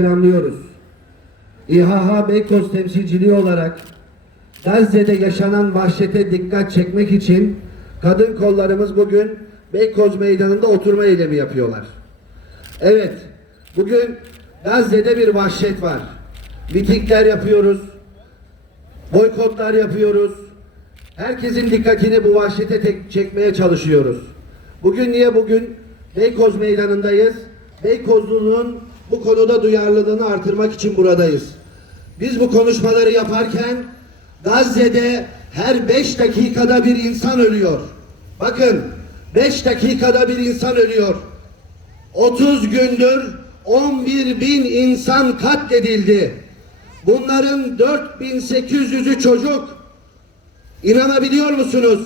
selamlıyoruz. İHH Beykoz temsilciliği olarak Gazze'de yaşanan vahşete dikkat çekmek için kadın kollarımız bugün Beykoz Meydanı'nda oturma eylemi yapıyorlar. Evet, bugün Gazze'de bir vahşet var. Mitingler yapıyoruz, boykotlar yapıyoruz. Herkesin dikkatini bu vahşete tek- çekmeye çalışıyoruz. Bugün niye bugün Beykoz Meydanı'ndayız? Beykozlu'nun bu konuda duyarlılığını artırmak için buradayız. Biz bu konuşmaları yaparken Gazze'de her beş dakikada bir insan ölüyor. Bakın beş dakikada bir insan ölüyor. 30 gündür 11 bin insan katledildi. Bunların 4800'ü çocuk. İnanabiliyor musunuz?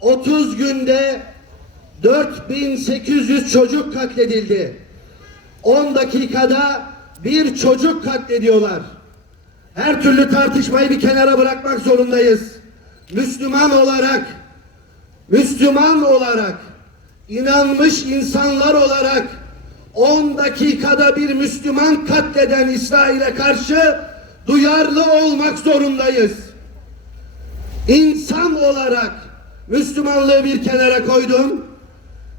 30 günde 4800 çocuk katledildi. 10 dakikada bir çocuk katlediyorlar. Her türlü tartışmayı bir kenara bırakmak zorundayız. Müslüman olarak, Müslüman olarak, inanmış insanlar olarak 10 dakikada bir Müslüman katleden İsrail'e karşı duyarlı olmak zorundayız. İnsan olarak Müslümanlığı bir kenara koydum.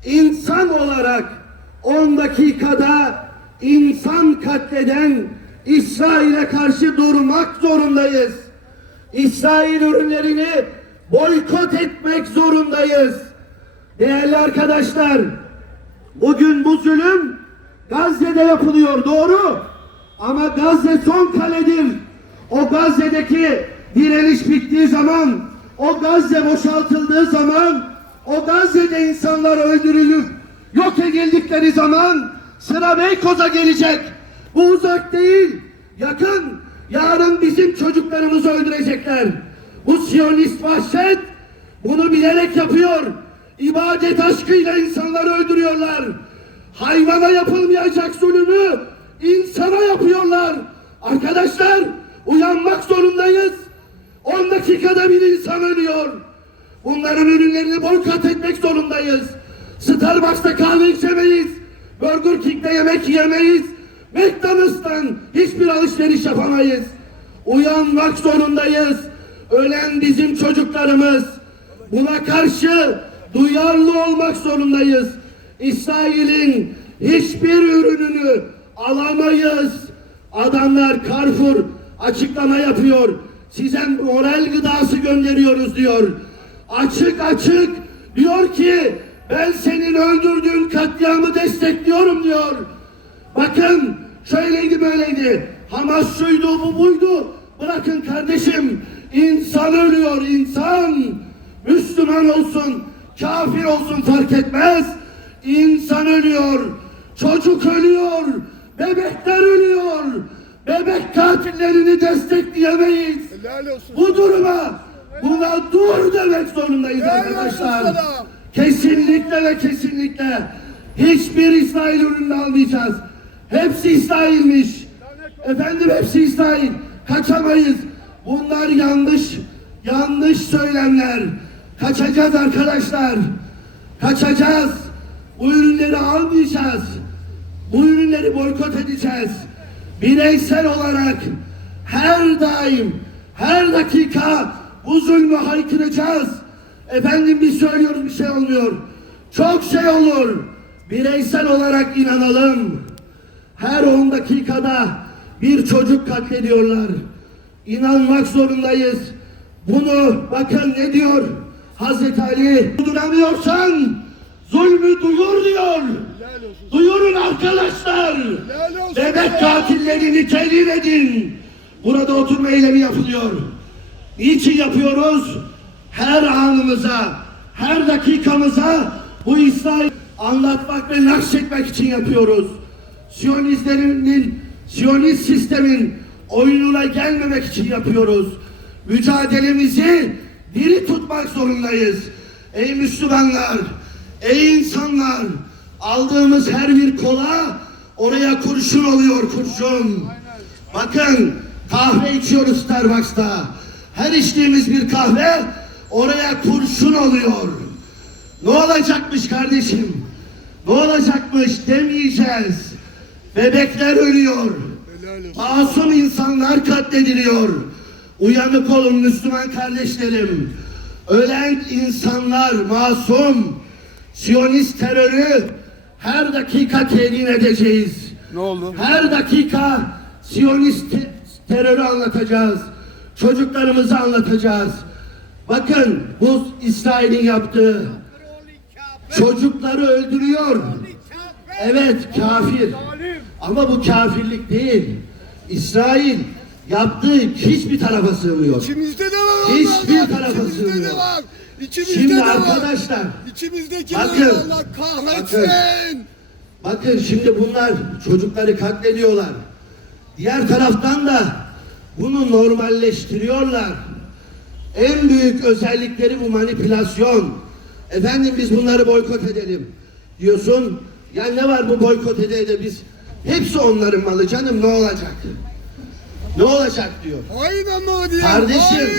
İnsan olarak 10 dakikada insan katleden İsrail'e karşı durmak zorundayız. İsrail ürünlerini boykot etmek zorundayız. Değerli arkadaşlar, bugün bu zulüm Gazze'de yapılıyor doğru. Ama Gazze son kaledir. O Gazze'deki direniş bittiği zaman, o Gazze boşaltıldığı zaman, o Gazze'de insanlar öldürülüp yok edildikleri zaman sıra Beykoz'a gelecek. Bu uzak değil, yakın. Yarın bizim çocuklarımızı öldürecekler. Bu Siyonist vahşet bunu bilerek yapıyor. İbadet aşkıyla insanları öldürüyorlar. Hayvana yapılmayacak zulümü insana yapıyorlar. Arkadaşlar uyanmak zorundayız. 10 dakikada bir insan ölüyor. Bunların ürünlerini boykot etmek zorundayız. Starbucks'ta kahve içemeyiz. Burger King'de yemek yiyemeyiz. McDonald's'tan hiçbir alışveriş yapamayız. Uyanmak zorundayız. Ölen bizim çocuklarımız. Buna karşı duyarlı olmak zorundayız. İsrail'in hiçbir ürününü alamayız. Adamlar Carrefour açıklama yapıyor. Size moral gıdası gönderiyoruz diyor. Açık açık diyor ki ben senin öldürdüğün katliamı destekliyorum diyor. Bakın şöyleydi böyleydi. Hamas şuydu bu buydu. Bırakın kardeşim insan ölüyor insan. Müslüman olsun kafir olsun fark etmez. İnsan ölüyor. Çocuk ölüyor. Bebekler ölüyor. Bebek katillerini destekleyemeyiz. Bu duruma buna dur demek zorundayız arkadaşlar. Kesinlikle ve kesinlikle hiçbir İsrail ürünü almayacağız. Hepsi İsrail'miş. Efendim hepsi İsrail. Kaçamayız. Bunlar yanlış, yanlış söylemler. Kaçacağız arkadaşlar. Kaçacağız. Bu ürünleri almayacağız. Bu ürünleri boykot edeceğiz. Bireysel olarak her daim, her dakika bu zulmü haykıracağız. Efendim biz söylüyoruz bir şey olmuyor. Çok şey olur. Bireysel olarak inanalım. Her 10 dakikada bir çocuk katlediyorlar. İnanmak zorundayız. Bunu bakın ne diyor Hazreti Ali. Duramıyorsan zulmü duyur diyor. Duyurun arkadaşlar. Bebek katillerini telin edin. Burada oturma eylemi yapılıyor. Niçin yapıyoruz? Her anımıza, her dakikamıza bu İsrail anlatmak ve nakşetmek için yapıyoruz. Siyonistlerin, Siyonist sistemin oyununa gelmemek için yapıyoruz. Mücadelemizi diri tutmak zorundayız. Ey Müslümanlar, ey insanlar, aldığımız her bir kola oraya kurşun oluyor kurşun. Bakın kahve içiyoruz Starbucks'ta. Her içtiğimiz bir kahve oraya kurşun oluyor. Ne olacakmış kardeşim? Ne olacakmış demeyeceğiz. Bebekler ölüyor. Masum insanlar katlediliyor. Uyanık olun Müslüman kardeşlerim. Ölen insanlar masum. Siyonist terörü her dakika telin edeceğiz. Ne oldu? Her dakika Siyonist te- terörü anlatacağız. Çocuklarımızı anlatacağız. Bakın bu İsrail'in yaptığı çocukları öldürüyor. Evet kafir. Ama bu kafirlik değil. İsrail yaptığı hiçbir tarafa sığmıyor. İçimizde de var Hiçbir onlar. tarafa İçimizde de sığmıyor. var. İçimizde Şimdi de var. arkadaşlar İçimizdekileri Bakın. Allah kahretsin. Bakın şimdi bunlar çocukları katlediyorlar. Diğer taraftan da bunu normalleştiriyorlar. En büyük özellikleri bu manipülasyon. Efendim biz bunları boykot edelim diyorsun. Ya ne var bu boykot edelim biz? Hepsi onların malı canım ne olacak? Ne olacak diyor. Hain ama. Kardeşim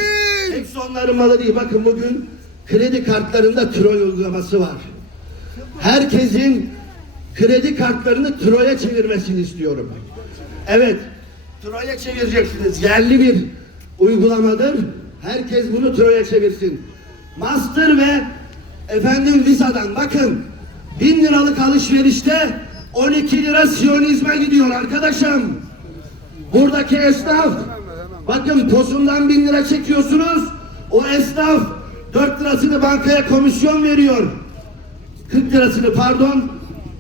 hepsi onların malı değil. Bakın bugün kredi kartlarında troll uygulaması var. Herkesin kredi kartlarını troya çevirmesini istiyorum. Evet, troya çevireceksiniz. Yerli bir uygulamadır. Herkes bunu troya çevirsin. Master ve efendim Visa'dan bakın. Bin liralık alışverişte 12 lira Siyonizme gidiyor arkadaşım. Buradaki esnaf bakın posundan bin lira çekiyorsunuz. O esnaf 4 lirasını bankaya komisyon veriyor. 40 lirasını pardon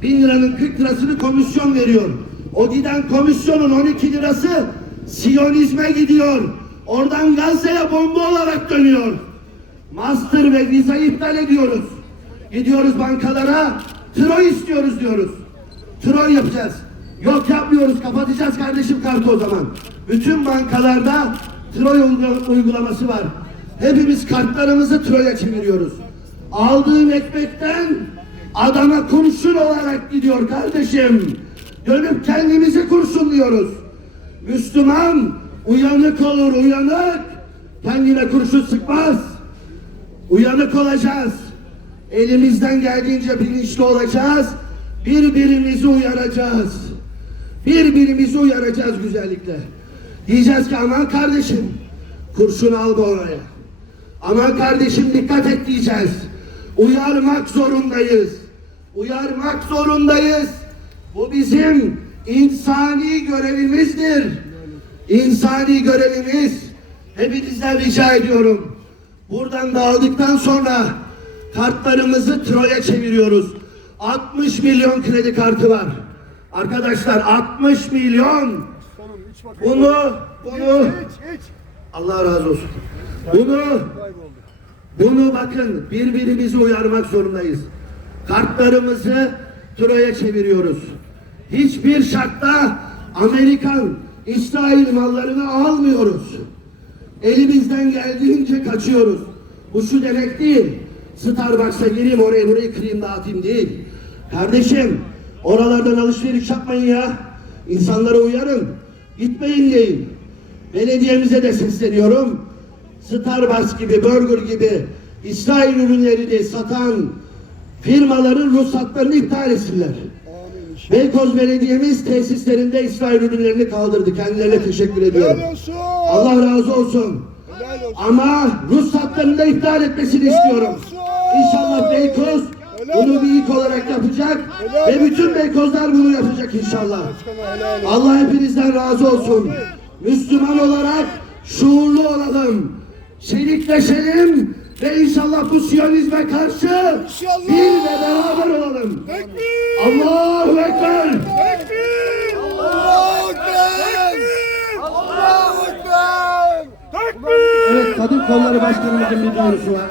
1000 liranın 40 lirasını komisyon veriyor. O giden komisyonun 12 lirası Siyonizme gidiyor. Oradan Gazze'ye bomba olarak dönüyor. Master ve viza iptal ediyoruz. Gidiyoruz bankalara troy istiyoruz diyoruz. Troy yapacağız. Yok yapmıyoruz kapatacağız kardeşim kartı o zaman. Bütün bankalarda uygula- uygulaması var. Hepimiz kartlarımızı troya çeviriyoruz. Aldığım ekmekten adama kurşun olarak gidiyor kardeşim. Dönüp kendimizi kurşunluyoruz. Müslüman uyanık olur uyanık. Kendine kurşun sıkmaz. Uyanık olacağız. Elimizden geldiğince bilinçli olacağız. Birbirimizi uyaracağız. Birbirimizi uyaracağız güzellikle. Diyeceğiz ki aman kardeşim kurşun alma oraya. Aman kardeşim dikkat et diyeceğiz. Uyarmak zorundayız. Uyarmak zorundayız. Bu bizim insani görevimizdir. İnsani görevimiz. Hepinizden rica ediyorum. Buradan dağıldıktan sonra kartlarımızı Troya çeviriyoruz. 60 milyon kredi kartı var. Arkadaşlar 60 milyon. Bunu, bunu Allah razı olsun. Bunu, bunu bakın birbirimizi uyarmak zorundayız. Kartlarımızı Troya çeviriyoruz. Hiçbir şartta Amerikan, İsrail mallarını almıyoruz. Elimizden geldiğince kaçıyoruz. Bu şu demek değil. Starbucks'a gireyim orayı burayı kırayım dağıtayım değil. Kardeşim oralardan alışveriş yapmayın ya. İnsanları uyarın. Gitmeyin deyin. Belediyemize de sesleniyorum. Starbucks gibi, Burger gibi İsrail ürünlerini satan firmaların ruhsatlarını iptal etsinler. Beykoz Belediye'miz tesislerinde İsrail ürünlerini kaldırdı. Kendilerine teşekkür ediyorum. Allah razı olsun. Ama ruhsatlarını da iptal etmesini istiyorum. İnşallah Beykoz bunu bir ilk olarak yapacak ve bütün Beykozlar bunu yapacak inşallah. Allah hepinizden razı olsun. Müslüman olarak şuurlu olalım. Çelikleşelim ve inşallah bu Siyonizme karşı İnşallah. bir ve beraber olalım. Tekbir. Allahu Ekber. Tekbir. Allahu Ekber. Allahu Ekber. Tekbir. Evet Kadın Kolları Başkanımızın bir duyurusu var.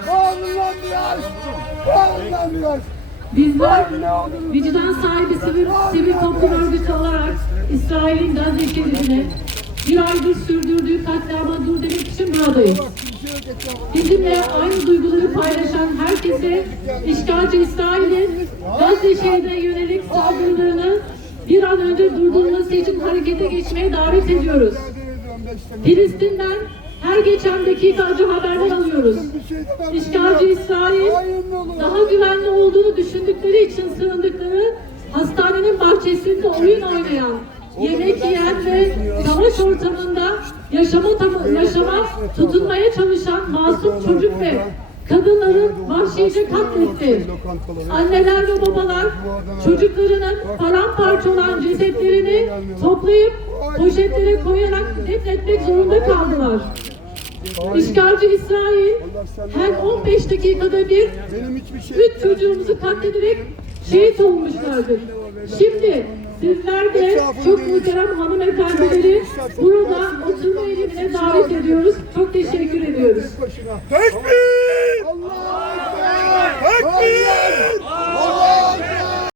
Bizler vicdan sahibi sivil, sivil toplum örgütü olarak İsrail'in Gazze şehrine bir aydır sürdürdüğü katliama dur demek için buradayız. Bizimle aynı duyguları paylaşan herkese işgalci İsrail'in Gazze şehrine yönelik saldırılarını bir an önce durdurulması için harekete geçmeye davet ediyoruz. Filistin'den her geçen dakika acı haberler alıyoruz. İşgalci İsrail daha güvenli olduğunu düşündükleri için sığındıkları hastanenin bahçesinde oyun oynayan yemek yiyen ve savaş ortamında yaşama, yaşama tutunmaya çalışan masum çocuk ve kadınların vahşice katletti. Anneler ve babalar çocuklarının paramparça olan cesetlerini toplayıp poşetlere koyarak defnetmek zorunda kaldılar. İşgalci İsrail her 15 dakikada bir şey üç çocuğumuzu katlederek şehit olmuşlardır. Şimdi Sizler de çok muhterem hanımefendileri burada oturma eğilimine davet ediyoruz. Çok teşekkür ediyoruz. Tekbir! Tekbir!